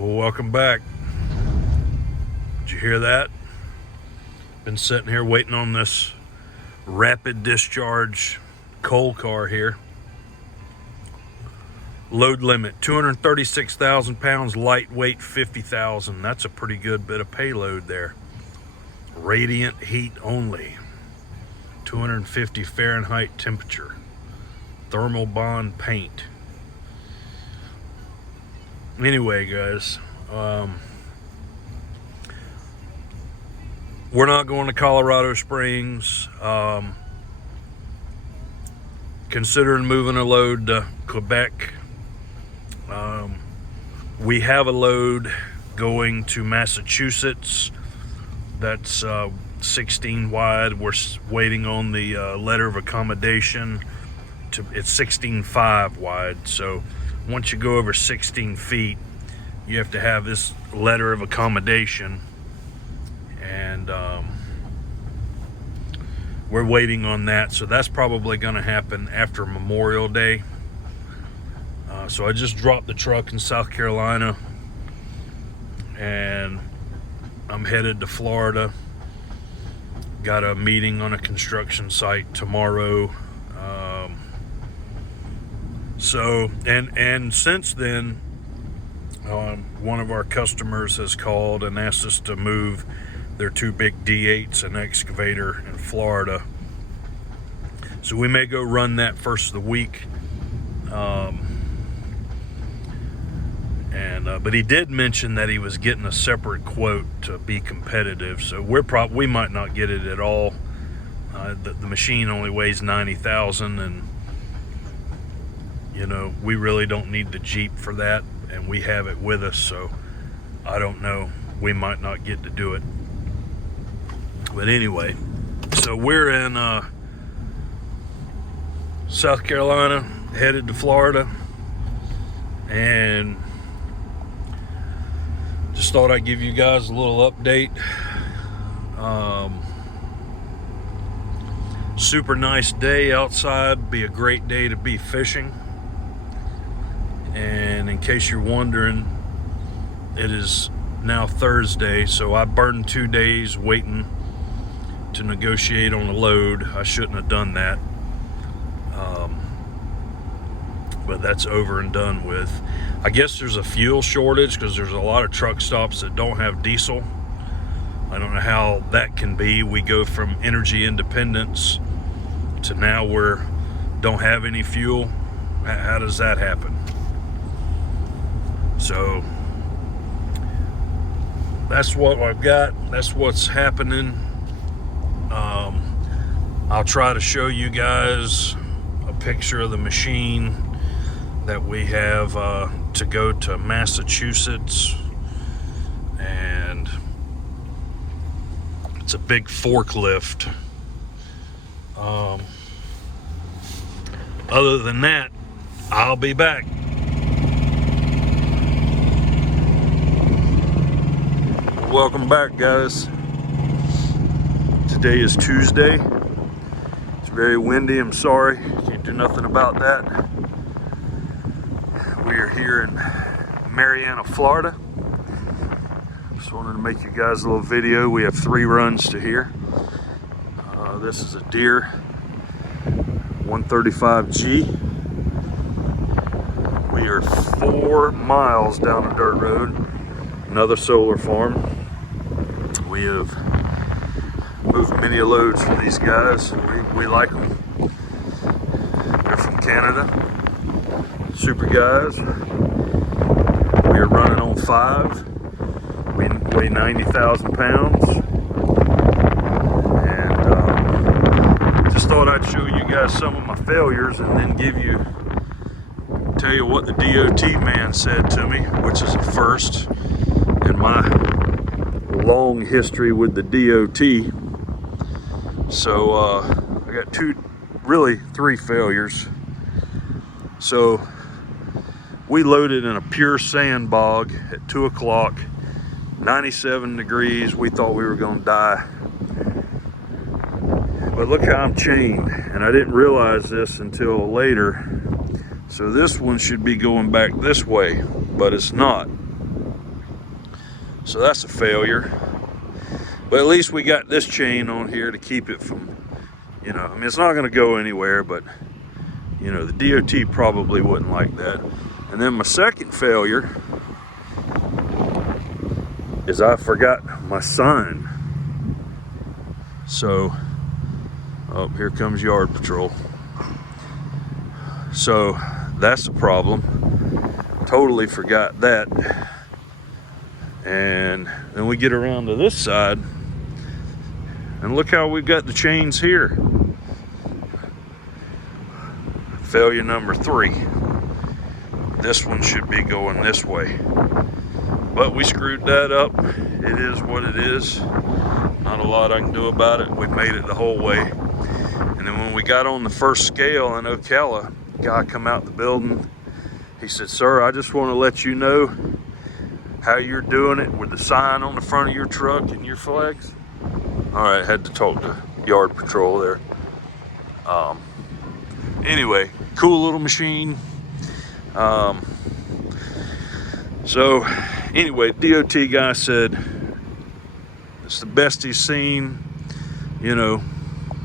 Well, welcome back. Did you hear that? Been sitting here waiting on this rapid discharge coal car here. Load limit 236,000 pounds, lightweight 50,000. That's a pretty good bit of payload there. Radiant heat only. 250 Fahrenheit temperature. Thermal bond paint. Anyway, guys, we're not going to Colorado Springs. Considering moving a load to Quebec. We have a load going to Massachusetts that's 16 wide. We're waiting on the letter of accommodation. It's 16.5 wide, so once you go over 16 feet, you have to have this letter of accommodation, and we're waiting on that. So that's probably going to happen after Memorial Day. So I just dropped the truck in South Carolina, and I'm headed to Florida. Got a meeting on a construction site tomorrow. And since then, one of our customers has called and asked us to move their two big D8s, an excavator in Florida. So we may go run that first of the week. But he did mention that he was getting a separate quote to be competitive. So we might not get it at all. The machine only weighs 90,000, and we really don't need the Jeep for that, and we have it with us, so I don't know. We might not get to do it. But anyway, so we're in South Carolina, headed to Florida, and just thought I'd give you guys a little update. Super nice day outside. Be a great day to be fishing. And in case you're wondering, it is now Thursday, so I burned 2 days waiting to negotiate on a load. I shouldn't have done that. But that's over and done with. I guess there's a fuel shortage because there's a lot of truck stops that don't have diesel. I don't know how that can be. We go from energy independence to now we're don't have any fuel. How does that happen? So that's what I've got. That's what's happening. I'll try to show you guys a picture of the machine that we have to go to Massachusetts, and it's a big forklift. Other than that, I'll be back. Welcome back, guys. Today is Tuesday. It's very windy. I'm sorry. Can't do nothing about that. We are here in Marianna, Florida. Just wanted to make you guys a little video. We have 3 runs to here. This is a Deere 135G. We are 4 miles down a dirt road. Another solar farm. We have moved many loads for these guys. We like them. They're from Canada. Super guys. We are running on 5. We weigh 90,000 pounds. And just thought I'd show you guys some of my failures and then tell you what the DOT man said to me, which is a first in my long history with the DOT. So I got 3 failures. So we loaded in a pure sand bog at 2 o'clock, 97 degrees. We thought we were gonna die. But look how I'm chained, and I didn't realize this until later. So this one should be going back this way, but it's not. So that's a failure. But at least we got this chain on here to keep it from, you know, I mean, it's not going to go anywhere, but, you know, the DOT probably wouldn't like that. And then my second failure is I forgot my sign. So, oh, here comes Yard Patrol. So that's a problem. Totally forgot that. And then we get around to this side, and look how we've got the chains here. Failure number 3. This one should be going this way, but we screwed that up. It is what it is. Not a lot I can do about it. We made it the whole way. And then when we got on the first scale in Ocala, the guy come out the building. He said, "Sir, I just want to let you know how you're doing it with the sign on the front of your truck and your flags." All right, had to talk to Yard Patrol there. Anyway, cool little machine. So anyway, DOT guy said it's the best he's seen, you know,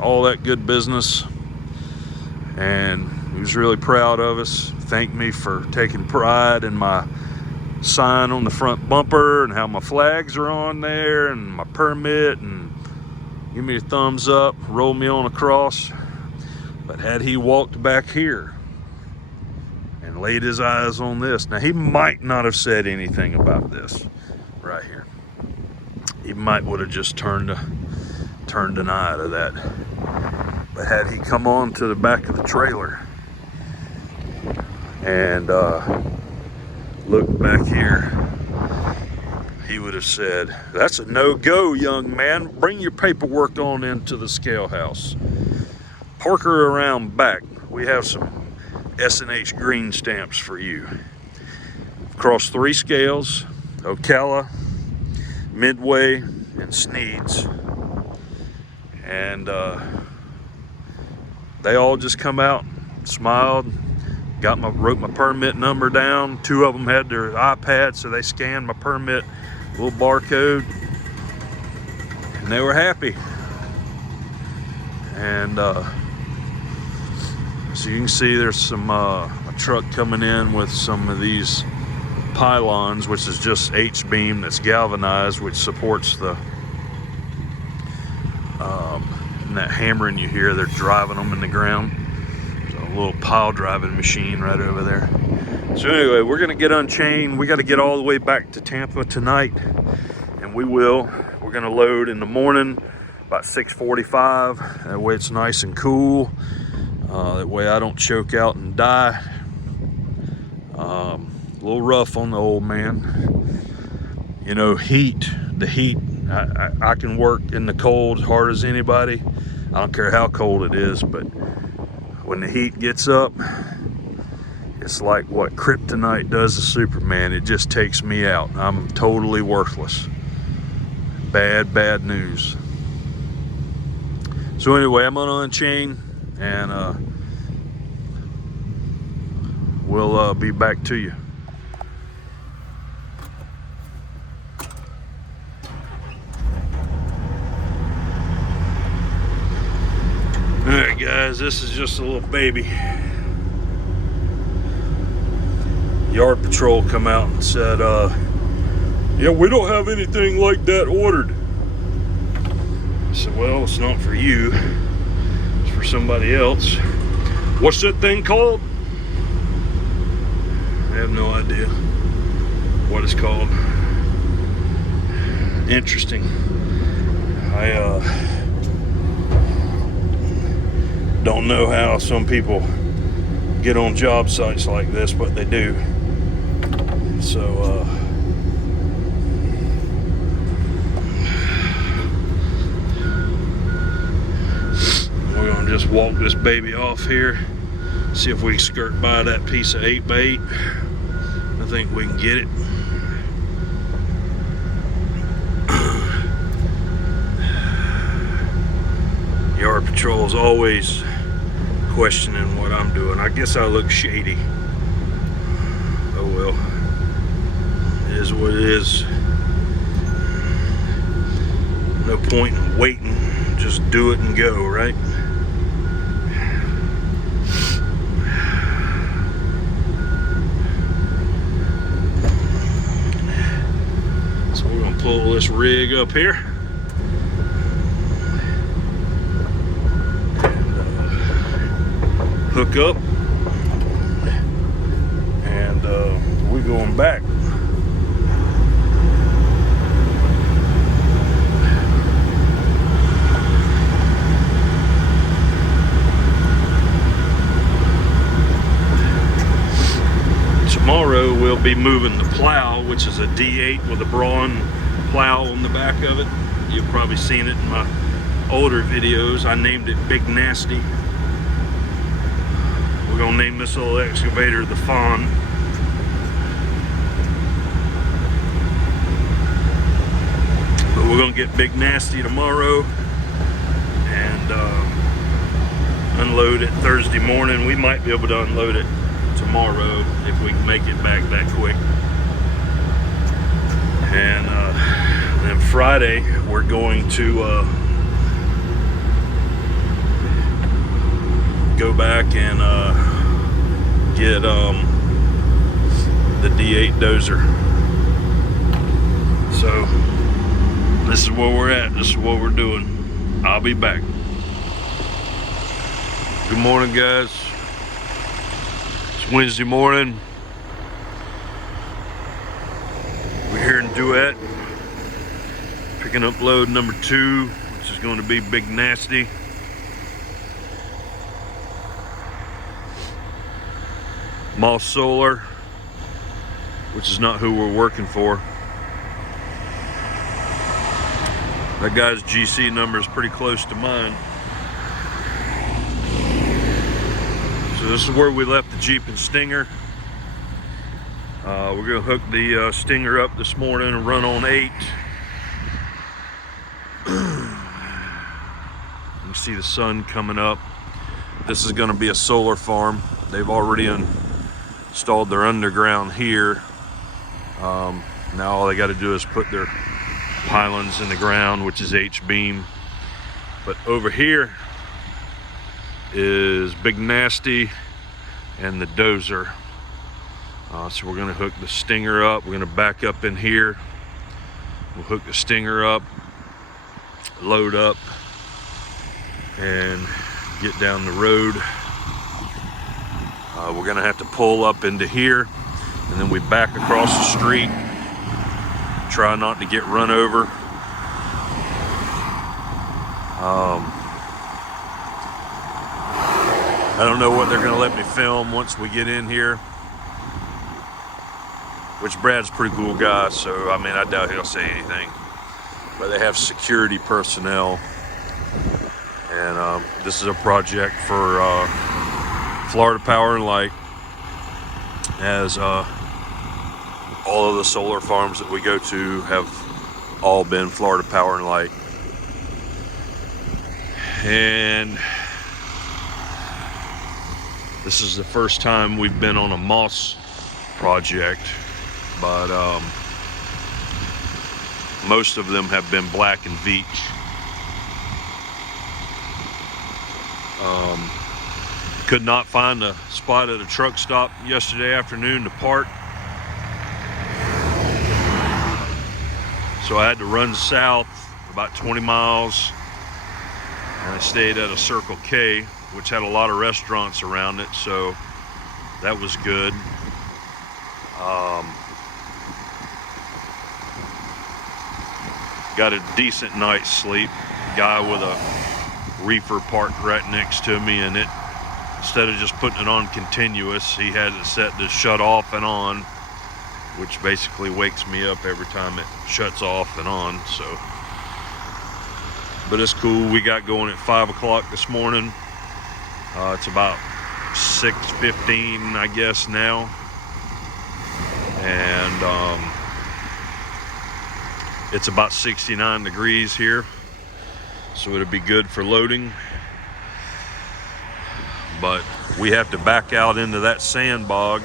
all that good business. And he was really proud of us. Thanked me for taking pride in my sign on the front bumper and how my flags are on there and my permit, and give me a thumbs up, roll me on across. But had he walked back here and laid his eyes on this, now he might not have said anything about this right here. He might would have just turned an eye to that. But had he come on to the back of the trailer and looked back here, he would have said, "That's a no-go, young man. Bring your paperwork on into the scale house. Park her around back. We have some S&H green stamps for you." Across 3 scales, Ocala, Midway, and Sneed's. And they all just come out, smiled, wrote my permit number down. 2 of them had their iPad, so they scanned my permit little barcode, and they were happy. And so you can see there's some a truck coming in with some of these pylons, which is just H-beam that's galvanized, which supports the and that hammering you hear. They're driving them in the ground. There's a little pile driving machine right over there. So anyway, we're gonna get unchained. We got to get all the way back to Tampa tonight, and we will. We're gonna load in the morning about 6:45. That way it's nice and cool. That way I don't choke out and die. A little rough on the old man. You know, the heat. I can work in the cold as hard as anybody. I don't care how cold it is, but when the heat gets up, it's like what kryptonite does to Superman. It just takes me out. I'm totally worthless. Bad news. So anyway, I'm gonna unchain, and we'll be back to you. Alright guys, this is just a little baby. Yard Patrol come out and said, yeah, we don't have anything like that ordered. I said, well, it's not for you, it's for somebody else. What's that thing called? I have no idea what it's called. Interesting. I don't know how some people get on job sites like this, but they do. So we're gonna just walk this baby off here, see if we can skirt by that piece of 8x8. I think we can get it. Yard Patrol is always questioning what I'm doing. I guess I look shady. Oh well, it is what it is. point in waiting. Just do it and go, right? So we're gonna pull this rig up here. Hook up. And we're going back. Tomorrow we'll be moving the plow, which is a D8 with a Braun plow on the back of it. You've probably seen it in my older videos. I named it Big Nasty. We're gonna name this little excavator the Fawn. But we're gonna get Big Nasty tomorrow and unload it Thursday morning. We might be able to unload it tomorrow if we can make it back that quick. And then Friday we're going to go back and get the D8 dozer. So this is where we're at. This is what we're doing. I'll be back. Good morning, guys. It's Wednesday morning. We're here in D8T, picking up load number 2, which is going to be Big Nasty. Moss Solar, which is not who we're working for. That guy's GC number is pretty close to mine. So this is where we left the Jeep and Stinger. We're gonna hook the Stinger up this morning and run on 8. You can see the sun coming up. This is gonna be a solar farm. They've already installed their underground here. Now all they got to do is put their pylons in the ground, which is H-beam. But over here is Big Nasty and the dozer. So we're going to hook the Stinger up. We're going to back up in here. We'll hook the Stinger up, load up, and get down the road. We're gonna have to pull up into here, and then we back across the street. Try not to get run over. I don't know what they're gonna let me film once we get in here. Which Brad's a pretty cool guy, so I mean I doubt he'll say anything. But they have security personnel, and this is a project for Florida Power and Light, as all of the solar farms that we go to have all been Florida Power and Light. And this is the first time we've been on a moss project, but most of them have been black and veitch. Could not find a spot at a truck stop yesterday afternoon to park, so I had to run south about 20 miles, and I stayed at a Circle K, which had a lot of restaurants around it, so that was good. Got a decent night's sleep. Guy with a reefer parked right next to me, and instead of just putting it on continuous, he had it set to shut off and on, which basically wakes me up every time it shuts off and on. So, but it's cool. We got going at 5 o'clock this morning. It's about 6:15, I guess, now, and it's about 69 degrees here, so it'll be good for loading. But we have to back out into that sand bog,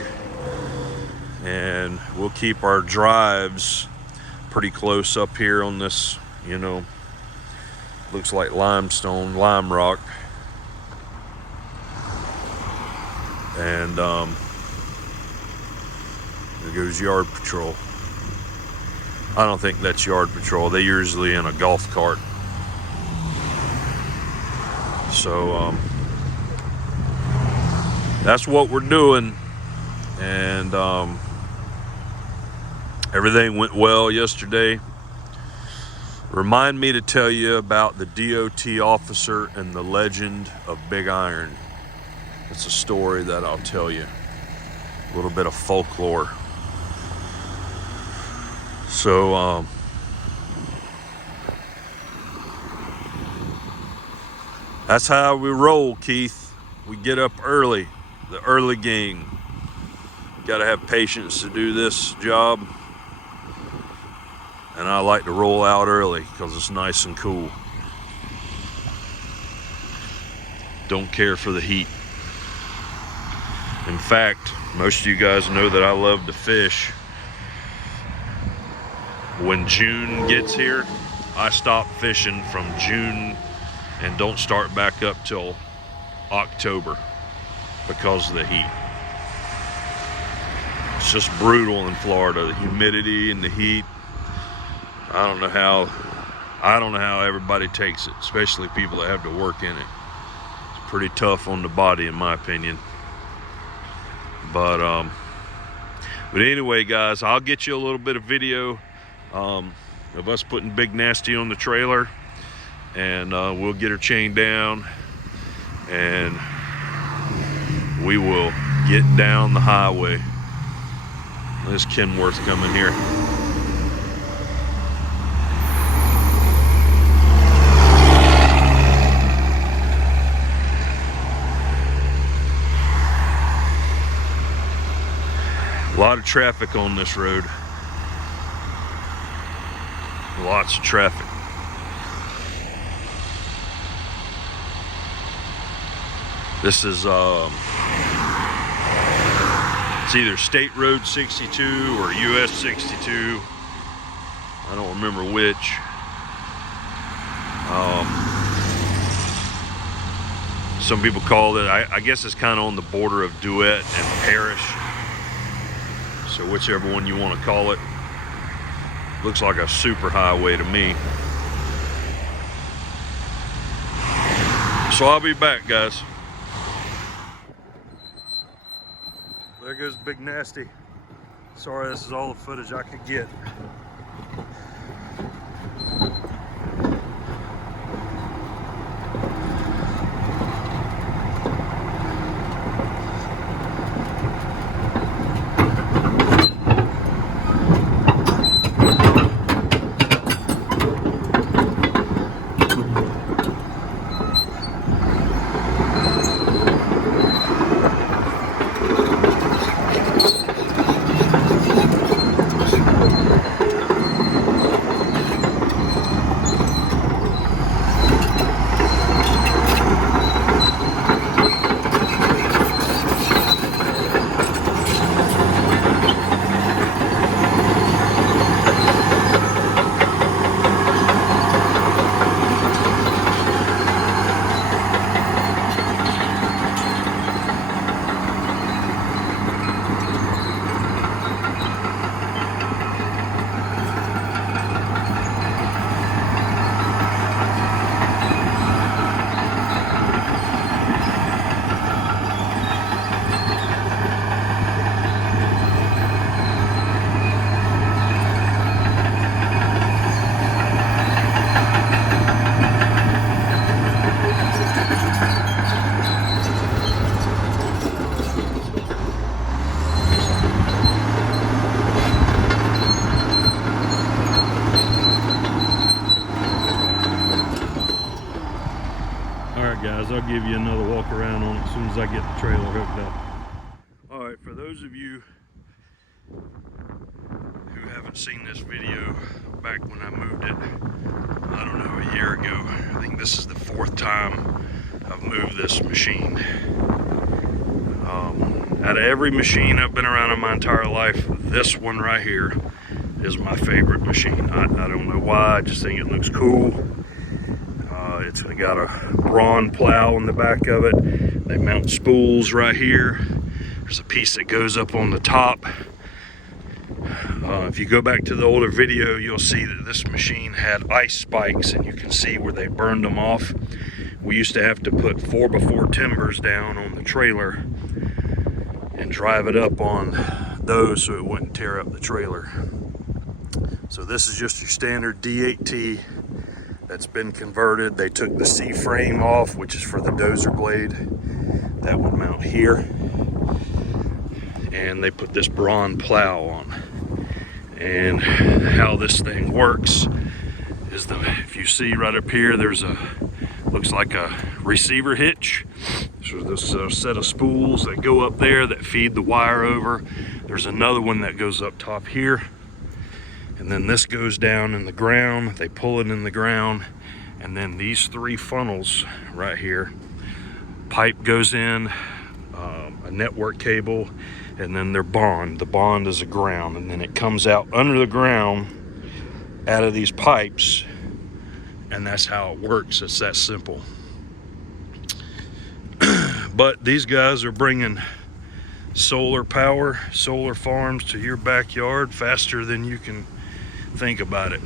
and we'll keep our drives pretty close up here on this, Looks like limestone, lime rock. And there goes yard patrol. I don't think that's yard patrol. They're usually in a golf cart. So that's what we're doing. And everything went well yesterday. Remind me to tell you about the DOT officer and the legend of Big Iron. It's a story that I'll tell you. A little bit of folklore. So, that's how we roll, Keith. We get up early, the early game. Got to have patience to do this job. And I like to roll out early because it's nice and cool. Don't care for the heat. In fact, most of you guys know that I love to fish. When June gets here, I stop fishing from June and don't start back up till October because of the heat. It's just brutal in Florida, the humidity and the heat. I don't know how everybody takes it, especially people that have to work in it. It's pretty tough on the body, in my opinion. But anyway, guys, I'll get you a little bit of video of us putting Big Nasty on the trailer, and we'll get her chained down, and we will get down the highway. There's Kenworth coming here. A lot of traffic on this road. Lots of traffic. This is it's either State Road 62 or US 62. I don't remember which. Some people call it, I guess it's kind of on the border of DeWitt and Parrish. So whichever one you want to call it. Looks like a super highway to me. So I'll be back, guys. There goes Big Nasty. Sorry, this is all the footage I could get. Guys, I'll give you another walk around on it as soon as I get the trailer hooked up. All right, for those of you who haven't seen this video back when I moved it, I don't know, a year ago, I think this is the 4th time I've moved this machine. Out of every machine I've been around in my entire life, this one right here is my favorite machine. I don't know why, I just think it looks cool. It's got a brawn plow on the back of it. They mount spools right here. There's a piece that goes up on the top. If you go back to the older video, you'll see that this machine had ice spikes, and you can see where they burned them off. We used to have to put 4x4 timbers down on the trailer and drive it up on those so it wouldn't tear up the trailer. So this is just your standard D8T that's been converted. They took the C-frame off, which is for the dozer blade. That would mount here. And they put this brawn plow on. And how this thing works is if you see right up here, there's looks like a receiver hitch. So there's a set of spools that go up there that feed the wire over. There's another one that goes up top here. And then this goes down in the ground. They pull it in the ground. And then these 3 funnels right here, pipe goes in, a network cable, and then their bond. The bond is a ground, and then it comes out under the ground out of these pipes, and that's how it works. It's that simple. But these guys are bringing solar power, solar farms to your backyard faster than you can think about it.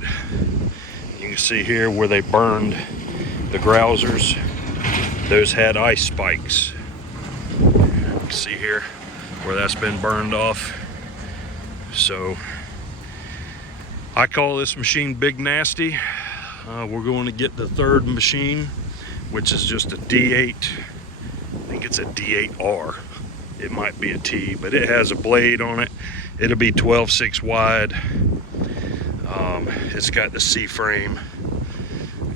You can see here where they burned the grousers. Those had ice spikes. You can see here where that's been burned off. So I call this machine Big Nasty. We're going to get the 3rd machine, which is just a D8. I think it's a D8R. It might be a T, but it has a blade on it. It'll be 12/6 wide. It's got the C-frame.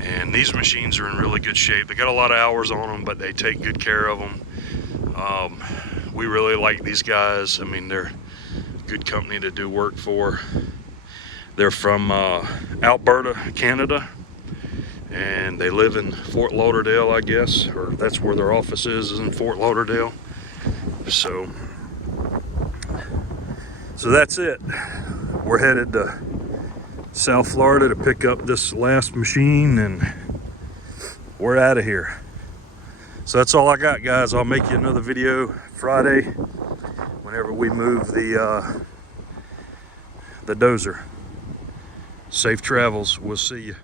And these machines are in really good shape. They got a lot of hours on them, but they take good care of them. We really like these guys. I mean, they're a good company to do work for. They're from Alberta, Canada, and they live in Fort Lauderdale, I guess, or that's where their office is in Fort Lauderdale. So that's it. We're headed to South Florida to pick up this last machine, and we're out of here. So that's all I got, guys. I'll make you another video Friday whenever we move the dozer. Safe travels. We'll see you.